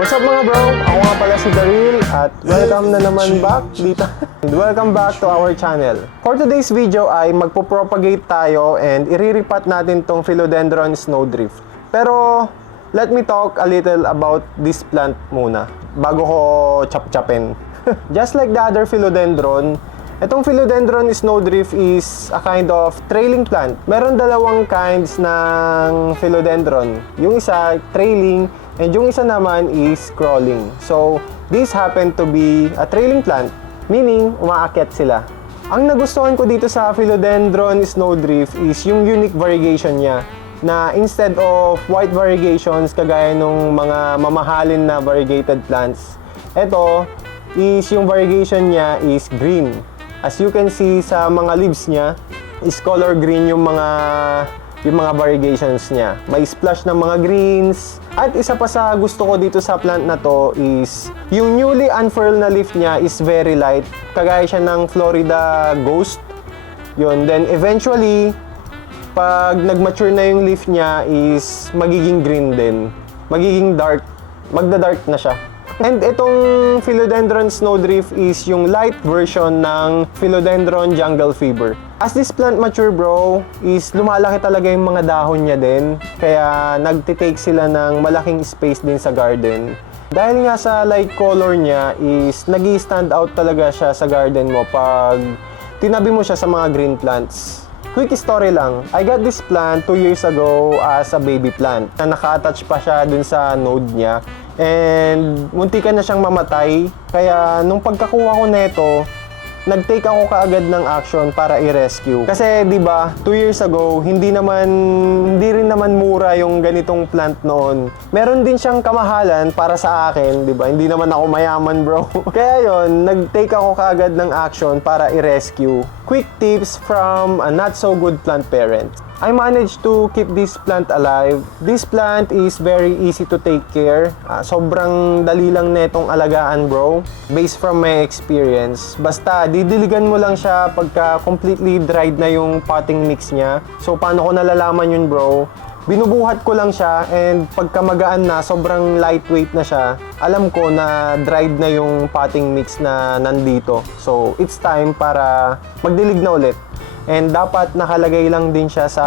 What's up mga bro? Ako nga pala si Daryl at welcome na naman back dito. Welcome back to our channel. For today's video ay magpo-propagate tayo and iriripat natin tong Philodendron Snowdrift. Pero let me talk a little about this plant muna bago ko chap-chapin. Just like the other Philodendron, itong Philodendron Snowdrift is a kind of trailing plant. Meron dalawang kinds ng Philodendron. Yung isa trailing and yung isa naman is crawling. So, this happen to be a trailing plant, meaning umaakyat sila. Ang nagustuhan ko dito sa Philodendron Snowdrift is yung unique variegation niya, na instead of white variegations kagaya nung mga mamahalin na variegated plants, ito is yung variegation niya is green. As you can see sa mga leaves niya, is color green yung mga variegations niya. May splash ng mga greens. At isa pa sa gusto ko dito sa plant na to is yung newly unfurled na leaf niya is very light. Kagaya siya ng Florida Ghost. Yun. Then eventually, pag nag-mature na yung leaf niya is magiging green din. Magiging dark. Magda-dark na siya. And itong Philodendron Snowdrift is yung light version ng Philodendron Jungle Fever. As this plant mature bro, is lumalaki talaga yung mga dahon niya din. Kaya nagtitake sila ng malaking space din sa garden. Dahil nga sa light color niya is nag-i-stand out talaga siya sa garden mo pag tinabi mo siya sa mga green plants. Quick story lang, I got this plant 2 years ago as a baby plant. Na naka-attach pa siya dun sa node niya. And muntikan na siyang mamatay. Kaya nung pagkakuha ko neto, nag-take ako kaagad ng action para i-rescue. Kasi 'di ba, 2 years ago, hindi rin naman mura yung ganitong plant noon. Meron din siyang kamahalan para sa akin, 'di ba? Hindi naman ako mayaman, bro. Kaya 'yon, nag-take ako kaagad ng action para i-rescue. Quick tips from a not so good plant parent. I managed to keep this plant alive. This plant is very easy to take care. Sobrang dali lang netong alagaan, bro. Based from my experience. Basta, didiligan mo lang siya pagka completely dried na yung potting mix niya. So, paano ko nalalaman yun, bro? Binubuhat ko lang siya and pagka magaan na, sobrang lightweight na siya. Alam ko na dried na yung potting mix na nandito. So, it's time para magdilig na ulit. And dapat nakalagay lang din siya sa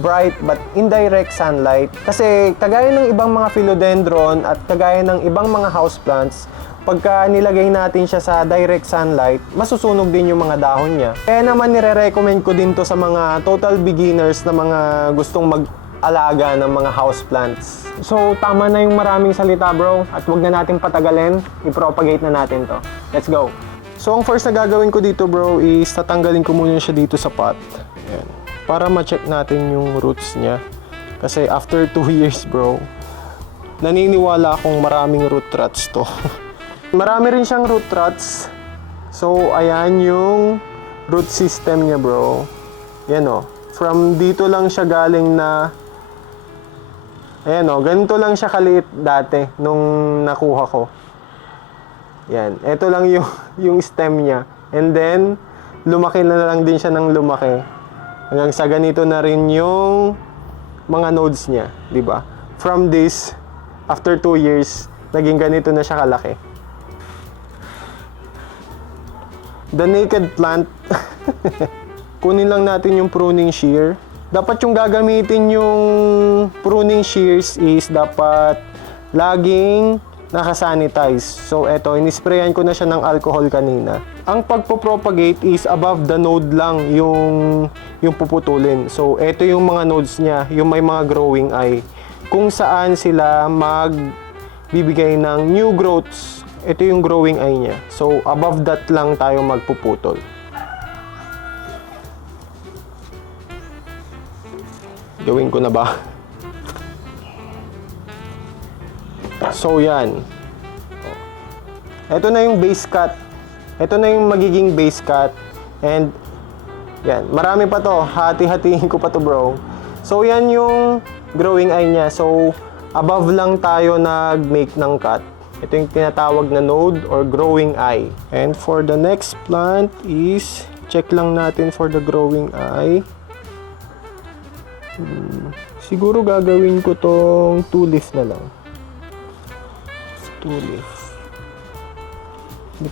bright but indirect sunlight. Kasi kagaya ng ibang mga philodendron at kagaya ng ibang mga houseplants, pagka nilagay natin siya sa direct sunlight, masusunog din yung mga dahon niya. Kaya naman nire-recommend ko din to sa mga total beginners na mga gustong mag-alaga ng mga houseplants. So tama na yung maraming salita bro, at wag na natin patagalin, i-propagate na natin to. Let's go! So, ang first na gagawin ko dito bro is tatanggalin ko muna siya dito sa pot. Ayan. Para ma-check natin yung roots niya. Kasi after 2 years bro, naniniwala akong maraming root rots to. Marami rin siyang root rots. So, ayan yung root system niya bro. Ayan o. From dito lang siya galing na... Ayan o. Ganito lang siya kaliit dati nung nakuha ko. Yan. Ito lang yung stem niya. And then, lumaki na lang din siya ng lumaki. Hanggang sa ganito na rin yung mga nodes niya. Diba? From this, after 2 years, naging ganito na siya kalaki. The naked plant. Kunin lang natin yung pruning shear. Dapat yung gagamitin yung pruning shears is dapat laging nakasanitize. So, eto, inisprayan ko na siya ng alcohol kanina. Ang pagpo-propagate is above the node lang yung puputulin. So, eto yung mga nodes niya, yung may mga growing eye. Kung saan sila magbibigay ng new growths, ito yung growing eye niya. So, above that lang tayo magpuputol. Gawin ko na ba? So, yan. Ito na yung base cut. Ito na yung magiging base cut. And, yan. Marami pa to. Hati-hatiin ko pa to, bro. So, yan yung growing eye niya. So, above lang tayo nag-make ng cut. Ito yung tinatawag na node or growing eye. And for the next plant is, check lang natin for the growing eye. Siguro gagawin ko tong 2 leaf na lang. 2 leaf.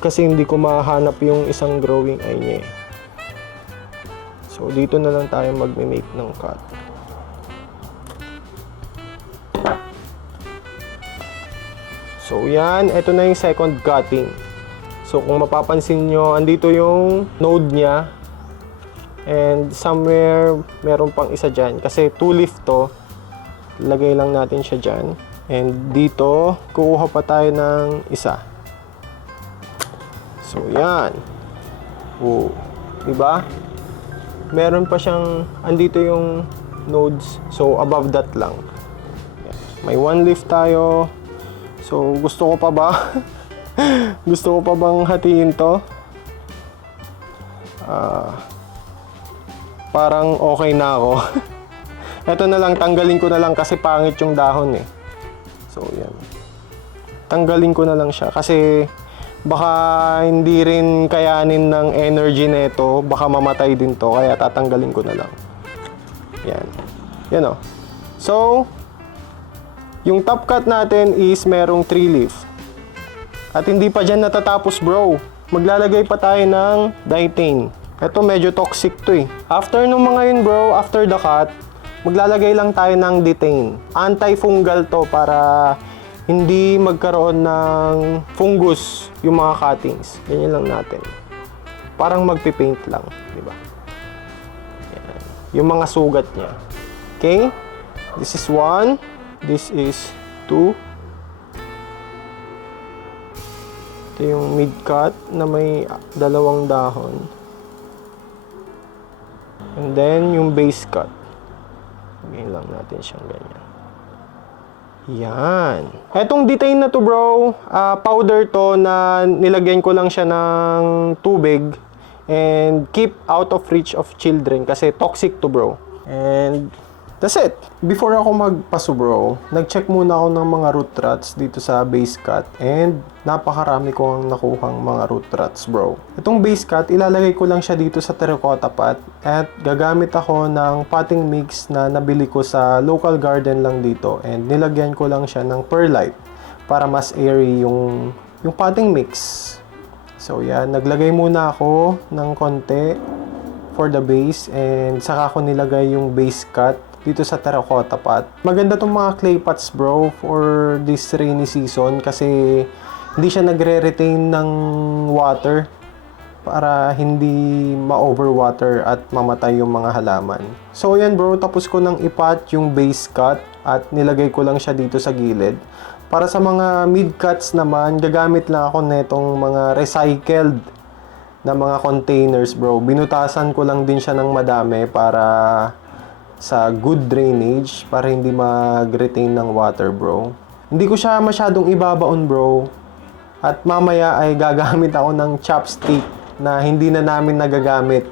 Kasi hindi ko mahanap yung isang growing eye niya eh. So, dito na lang tayo mag-make ng cut. So, yan. Ito na yung second cutting. So, kung mapapansin nyo, andito yung node niya. And somewhere, meron pang isa dyan. Kasi 2 leaf to. Lagay lang natin siya dyan. And dito, kukuha pa tayo ng isa. So, yan. Oh, diba? Meron pa siyang, andito yung nodes. So, above that lang. Yan. May 1 leaf tayo. So, gusto ko pa ba? Gusto ko pa bang hatiin to? Parang okay na ako. Ito na lang, tanggalin ko na lang kasi pangit yung dahon eh. So, yan. Tanggalin ko na lang siya kasi baka hindi rin kayanin ng energy nito. Baka mamatay din to, kaya tatanggalin ko na lang. Yan. Yan o. So, yung top cut natin is merong 3 leaf. At hindi pa dyan natatapos bro. Maglalagay pa tayo ng dietane. Ito medyo toxic to eh. After nung mga yun bro, after the cut, maglalagay lang tayo ng dietane. Anti-fungal to para hindi magkaroon ng fungus yung mga cuttings. Ganyan lang natin. Parang magpipaint lang, di ba? Yan. Yung mga sugat niya. Okay? This is 1. This is 2. Ito yung mid-cut na may 2 dahon. And then, yung base cut. Lagyan lang natin siyang ganyan. Yan. Etong detain na to bro, powder to na nilagyan ko lang siya ng tubig. And keep out of reach of children kasi toxic to bro. And that's it. Before ako magpaso bro, nag-check muna ako ng mga root rots dito sa base cut and napakarami ko ang nakuhang mga root rots bro. Itong base cut, ilalagay ko lang siya dito sa terracotta pot at gagamit ako ng potting mix na nabili ko sa local garden lang dito and nilagyan ko lang siya ng perlite para mas airy yung potting mix. So yan, naglagay muna ako ng konti for the base and saka ko nilagay yung base cut dito sa terracotta pot. Maganda tong mga clay pots bro for this rainy season kasi hindi siya nagre-retain ng water para hindi ma-overwater at mamatay yung mga halaman. So yan bro, tapos ko nang ipot yung base cut at nilagay ko lang siya dito sa gilid. Para sa mga mid cuts naman, gagamit lang ako netong mga recycled na mga containers bro. Binutasan ko lang din siya ng madami para sa good drainage para hindi mag-retain ng water bro. Hindi ko siya masyadong ibabaon bro. At mamaya ay gagamit ako ng chopstick na hindi na namin nagagamit.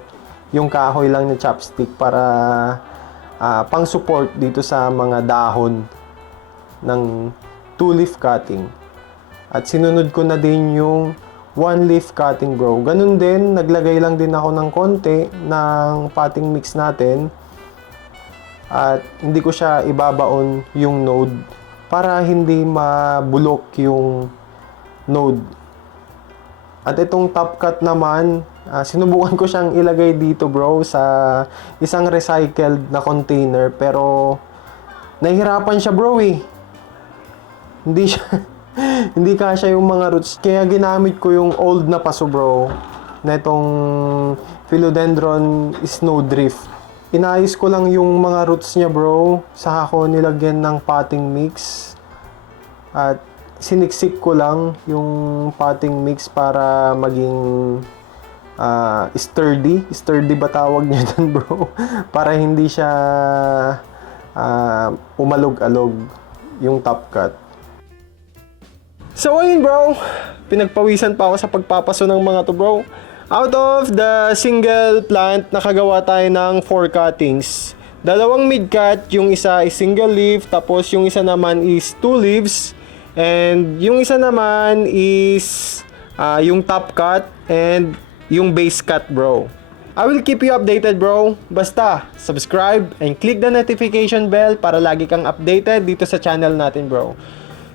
Yung kahoy lang na chopstick para pang support dito sa mga dahon ng 2-leaf cutting. At sinunod ko na din yung 1-leaf cutting bro. Ganun din, naglagay lang din ako ng konti ng potting mix natin. At hindi ko siya ibabaon yung node para hindi mabulok yung node. At itong top cut naman, sinubukan ko siyang ilagay dito bro sa isang recycled na container pero nahihirapan siya bro eh. Hindi siya hindi kasya yung mga roots. Kaya ginamit ko yung old na paso bro na itong philodendron snowdrift. Inayos ko lang yung mga roots niya bro. Saka ko nilagyan ng potting mix. At siniksik ko lang yung potting mix para maging sturdy. Sturdy ba tawag niya dun bro? Para hindi siya umalog-alog yung top cut. So ayun bro, pinagpawisan pa ako sa pagpapaso ng mga to bro. Out of the single plant, nakagawa tayo ng 4 cuttings. 2 mid-cut, yung isa is single leaf, tapos yung isa naman is 2 leaves, and yung isa naman is yung top cut and yung base cut bro. I will keep you updated bro. Basta, subscribe and click the notification bell para lagi kang updated dito sa channel natin bro.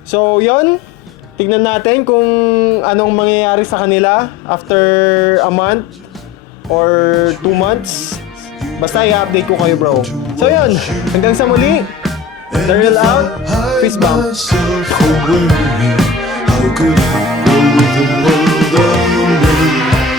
So yon, Tignan natin kung anong mangyayari sa kanila after a month or 2 months. Basta i-update ko kayo, bro. So yun, hanggang sa muli. Daryl out. Peace bomb. How could I